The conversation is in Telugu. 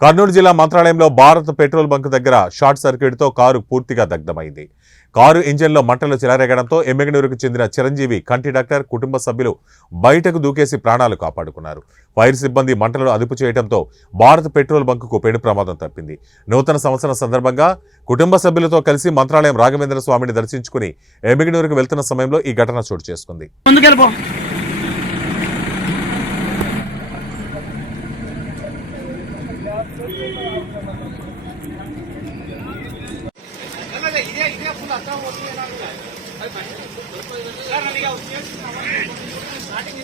కర్నూలు జిల్లా మంత్రాలయంలో భారత్ పెట్రోల్ బంక్ దగ్గర షార్ట్ సర్క్యూట్తో కారు పూర్తిగా దగ్ధమైంది. కారు ఇంజిన్లో మంటలు చెలరేగడంతో ఎమ్మిగనూరుకు చెందిన చిరంజీవి, కంటి డాక్టర్ కుటుంబ సభ్యులు బయటకు దూకేసి ప్రాణాలు కాపాడుకున్నారు. ఫైర్ సిబ్బంది మంటలను అదుపు చేయడంతో భారత్ పెట్రోల్ బంకుకు పెను ప్రమాదం తప్పింది. నూతన సంవత్సరం సందర్భంగా కుటుంబ సభ్యులతో కలిసి మంత్రాలయం రాఘవేంద్ర స్వామిని దర్శించుకుని ఎమ్మిగనూరుకు వెళ్తున్న సమయంలో ఈ ఘటన చోటు చేసుకుంది. స్టార్టింగ్